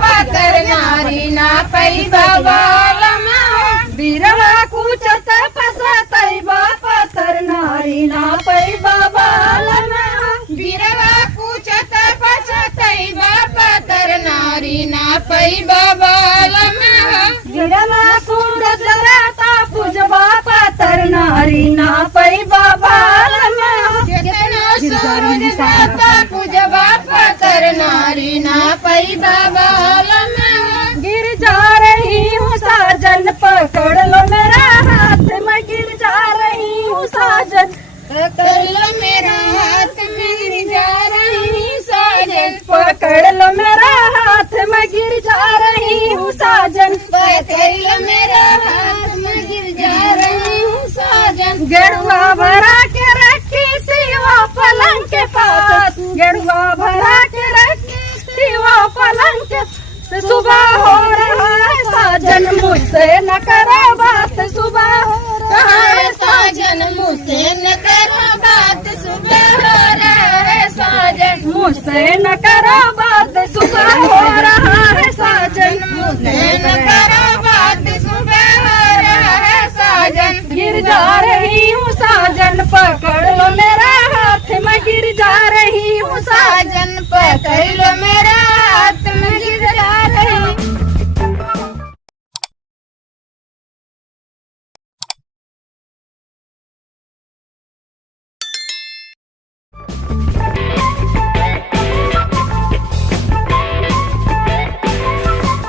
पातर नारी ना पैबा बालमा बिरवा कुचत पसतैबा पातर नारी ना पैबा बालमा बिरवा कुचत पसतैबा पातर नारी ना पैबा बालमा गिरला सूरज राता पूजबा पातर नारी ना पैबा बालमा कितना सूरज जाता पूजबा पातर नारी ना पैबा बालमा गिर जा रही हूँ साजन पकड़ लो मेरा हाथ मैं गिर जा रही हूँ साजन पकड़ लो मेरा हाथ में गिर जा रही साजन पकड़ लो मेरा हाथ मैं गिर जा रही हूँ साजन पकड़ लो मेरा हाथ में गिर जा रही हूँ साजन गेरुआ भरा के रखी सिवा पलंग के पास गेरुआ भरा के रखी सिवा पलंग के सुबह हो रहा है साजन मुझसे न करो बात सुबह हो रहा है साजन मुझसे न करो बात सुबह हो रहा है साजन मुझसे न करो बात सुबह हो रहा है साजन मुझसे न करो बात सुबह हो रहा है साजन गिर जा रही हूँ साजन पकड़ लो मेरा हाथ मैं गिर जा रही हूँ साजन पकड़ लो मेरा हाथ में गिर जा रही